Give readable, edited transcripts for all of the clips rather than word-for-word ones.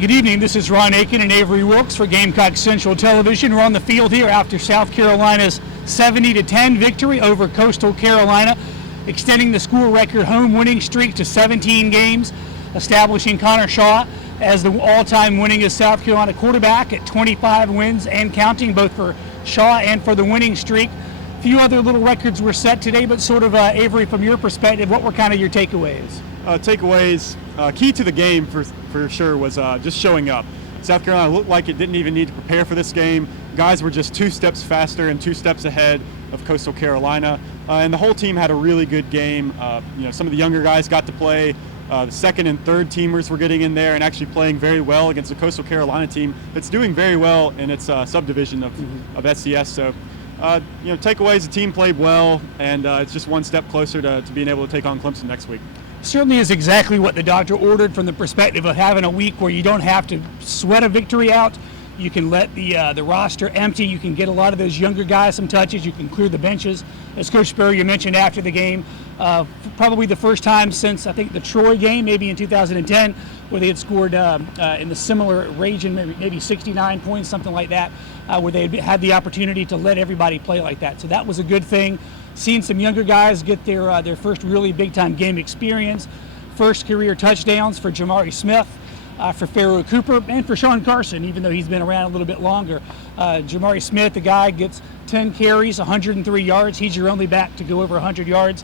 Good evening, this is Ron Aiken and Avery Wilkes for Gamecock Central Television. We're on the field here after South Carolina's 70-10 victory over Coastal Carolina, extending the school record home winning streak to 17 games, establishing Connor Shaw as the all-time winningest South Carolina quarterback at 25 wins and counting, both for Shaw and for the winning streak. A few other little records were set today, but sort of, Avery, from your perspective, what were kind of your takeaways? Key to the game for sure was just showing up. South Carolina looked like it didn't even need to prepare for this game. Guys were just 2 steps faster and 2 steps ahead of Coastal Carolina, and the whole team had a really good game. Some of the younger guys got to play. The second and third teamers were getting in there and actually playing very well against the Coastal Carolina team that's doing very well in its subdivision of SCS. So, takeaways, the team played well, and it's just 1 step closer to being able to take on Clemson next week. Certainly is exactly what the doctor ordered from the perspective of having a week where you don't have to sweat a victory out. You can let the roster empty. You can get a lot of those younger guys some touches. You can clear the benches. As Coach Spurrier mentioned after the game, probably the first time since, I think, the Troy game, maybe in 2010, where they had scored in the similar region, maybe 69 points, something like that, where they had the opportunity to let everybody play like that. So that was a good thing. Seeing some younger guys get their first really big-time game experience, first career touchdowns for Jamari Smith, for Pharaoh Cooper, and for Sean Carson, even though he's been around a little bit longer. Jamari Smith, the guy, gets 10 carries, 103 yards. He's your only back to go over 100 yards.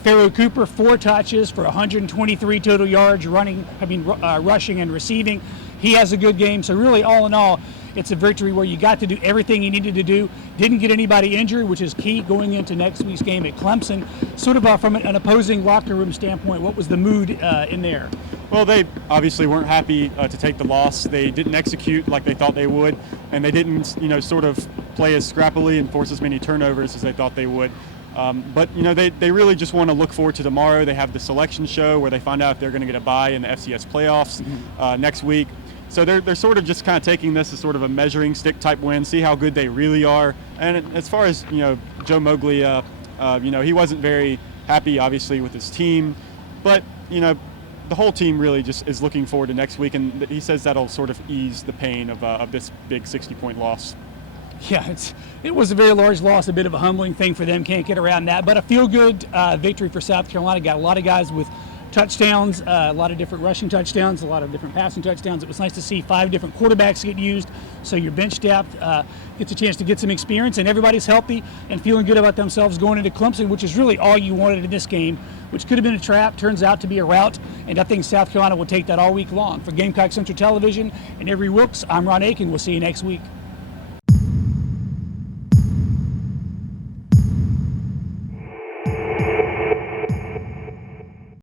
Pharaoh Cooper, 4 touches for 123 total yards, rushing and receiving. He has a good game. So really, all in all, it's a victory where you got to do everything you needed to do, didn't get anybody injured, which is key going into next week's game at Clemson. Sort of from an opposing locker room standpoint, what was the mood in there? Well, they obviously weren't happy to take the loss. They didn't execute like they thought they would, and they didn't, sort of play as scrappily and force as many turnovers as they thought they would. But they really just want to look forward to tomorrow. They have the selection show where they find out if they're going to get a bye in the FCS playoffs next week. So they're sort of just kind of taking this as sort of a measuring stick type win, see how good they really are. And as far as Joe Mowgli, he wasn't very happy obviously with his team, but the whole team really just is looking forward to next week, and he says that'll sort of ease the pain of this big 60-point loss. Yeah, it was a very large loss, a bit of a humbling thing for them. Can't get around that, but a feel-good victory for South Carolina. Got a lot of guys with touchdowns, a lot of different rushing touchdowns, a lot of different passing touchdowns. It was nice to see 5 different quarterbacks get used, so your bench depth gets a chance to get some experience, and everybody's healthy and feeling good about themselves going into Clemson, which is really all you wanted in this game, which could have been a trap, turns out to be a rout, and I think South Carolina will take that all week long. For Gamecock Central Television and Avery Wilkes, I'm Ron Aiken. We'll see you next week.